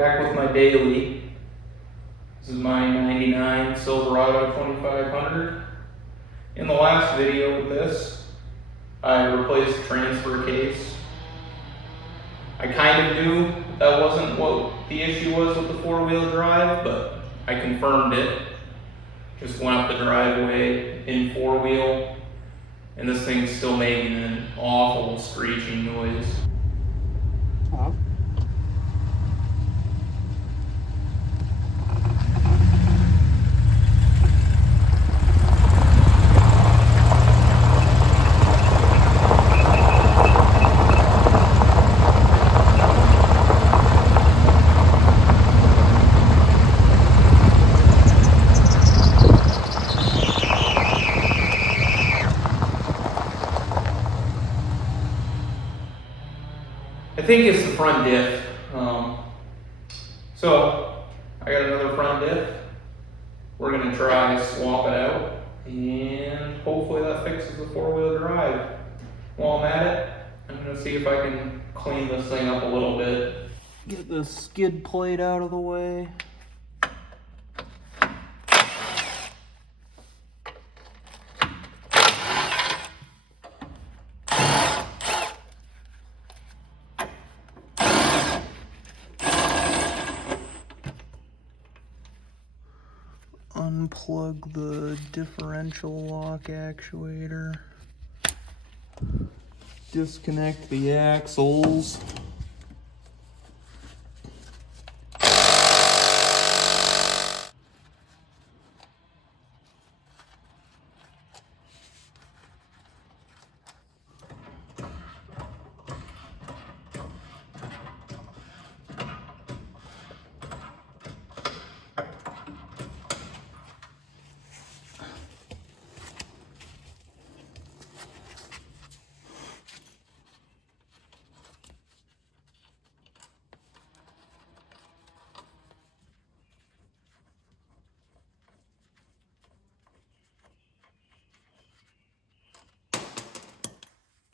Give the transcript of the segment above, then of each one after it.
back with my daily. This is my 99 Silverado 2500. In the last video with this, I replaced the transfer case. I kind of knew that wasn't what the issue was with the four-wheel drive, but I confirmed it. Just went up the driveway in four-wheel, and this thing's still making an awful screeching noise. I think it's the front diff. So I got another front diff. We're gonna try swap it out, and hopefully that fixes the four-wheel drive. While I'm at it, I'm gonna see if I can clean this thing up a little bit. Get the skid plate out of the way. Unplug the differential lock actuator. Disconnect the axles.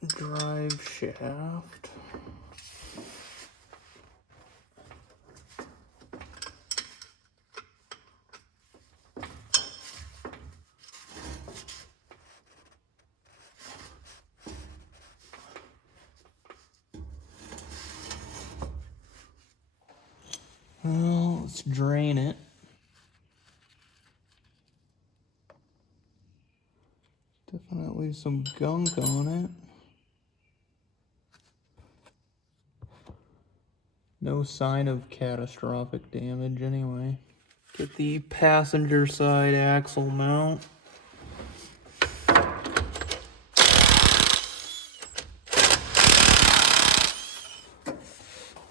Drive shaft. Well, let's drain it. Definitely some gunk on it. No sign of catastrophic damage anyway. Get the passenger side axle mount.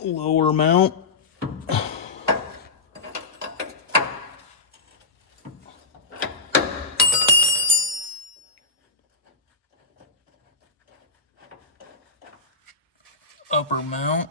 Lower mount. Upper mount.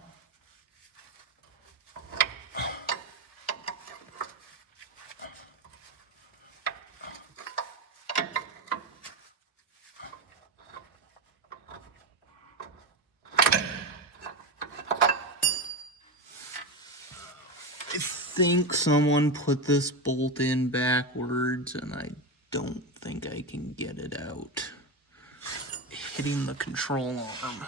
I think someone put this bolt in backwards, and I don't think I can get it out. Hitting the control arm.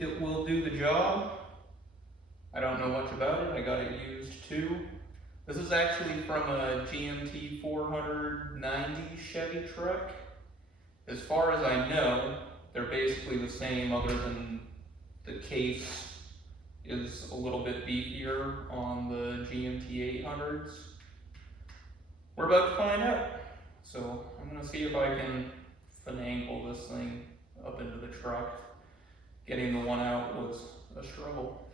it will do the job. I don't know much about it. I got it used too. This is actually from a GMT 490 Chevy truck. As far as I know, they're basically the same, other than the case is a little bit beefier on the GMT 800s. We're about to find out. So I'm gonna see if I can finagle this thing up into the truck. Getting the one out was a struggle.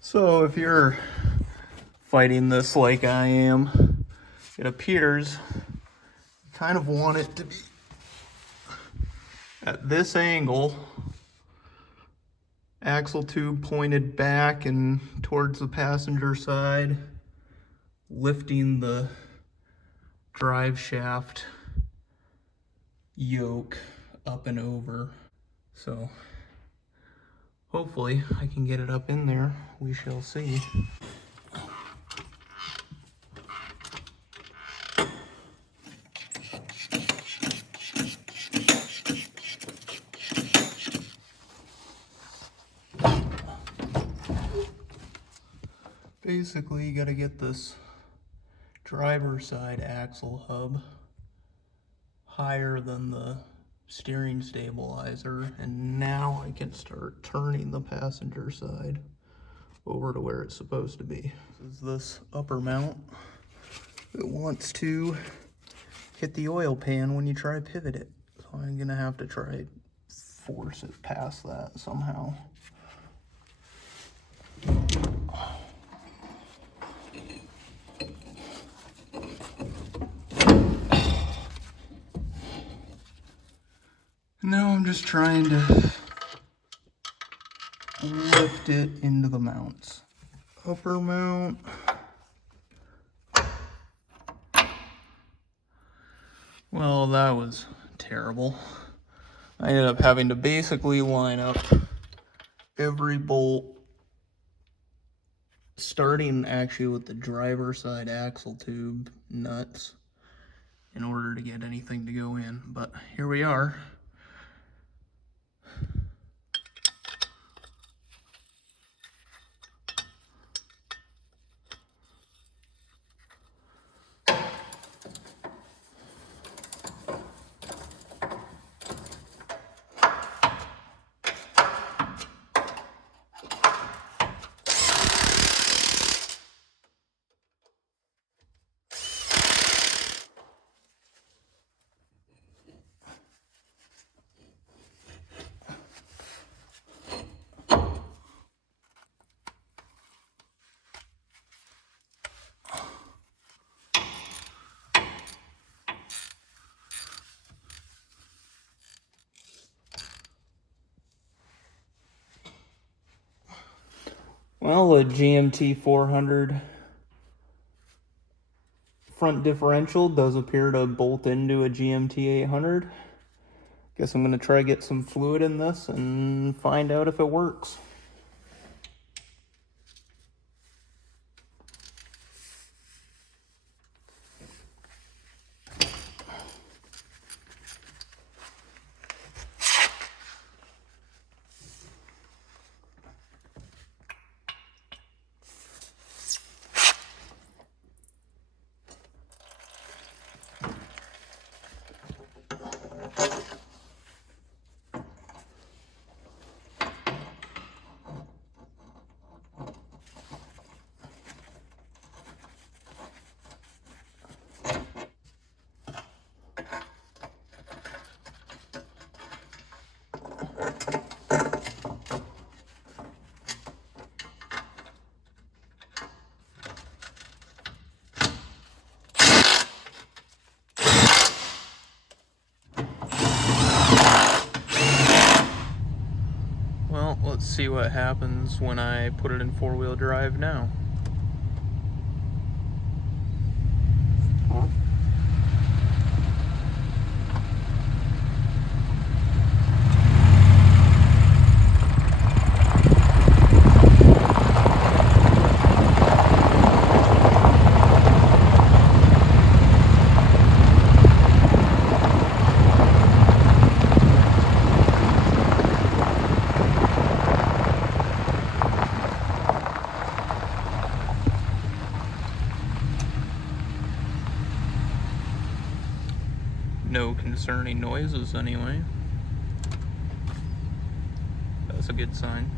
So if you're fighting this like I am, it appears you kind of want it to be at this angle, axle tube pointed back and towards the passenger side, lifting the drive shaft yoke up and over. So hopefully I can get it up in there. We shall see. Basically, you gotta get this driver's side axle hub higher than the steering stabilizer, and now I can start turning the passenger side over to where it's supposed to be. This is this upper mount. It wants to hit the oil pan when you try to pivot it, so I'm gonna have to try force it past that somehow. Now I'm just trying to lift it into the mounts. Upper mount. Well, that was terrible. I ended up having to basically line up every bolt, starting actually with the driver's side axle tube nuts, in order to get anything to go in. But here we are. Well, the GMT 400 front differential does appear to bolt into a GMT 800. Guess I'm going to try to get some fluid in this and find out if it works. Well, let's see what happens when I put it in four-wheel drive now. No concerning noises anyway. That's a good sign.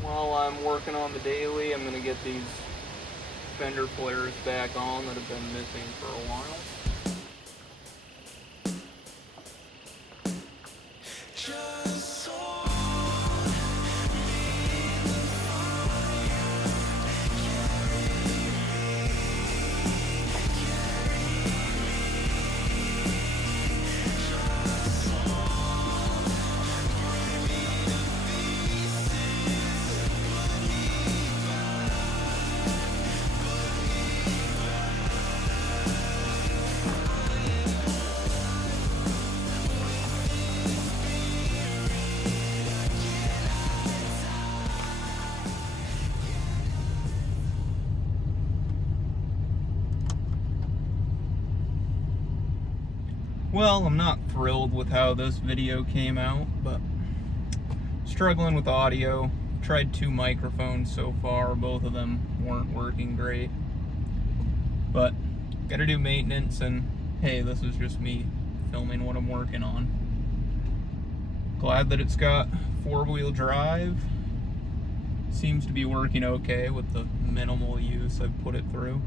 While I'm working on the daily, I'm going to get these fender flares back on that have been missing for a while. Well, I'm not thrilled with how this video came out, but struggling with audio. Tried 2 microphones so far, both of them weren't working great. But gotta do maintenance, and hey, this is just me filming what I'm working on. Glad that it's got 4-wheel drive. Seems to be working okay with the minimal use I've put it through.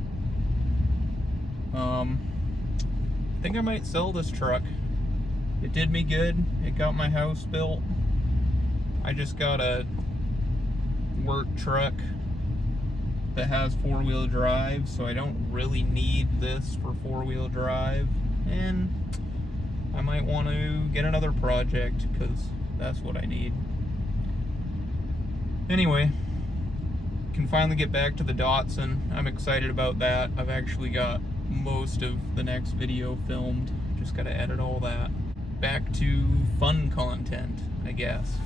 I think I might sell this truck. It did me good. It got my house built. I just got a work truck that has 4-wheel drive, so I don't really need this for 4-wheel drive. And I might want to get another project because that's what I need. Anyway, can finally get back to the Datsun. I'm excited about that. I've actually got most of the next video filmed. Just gotta edit all that. Back to fun content, I guess.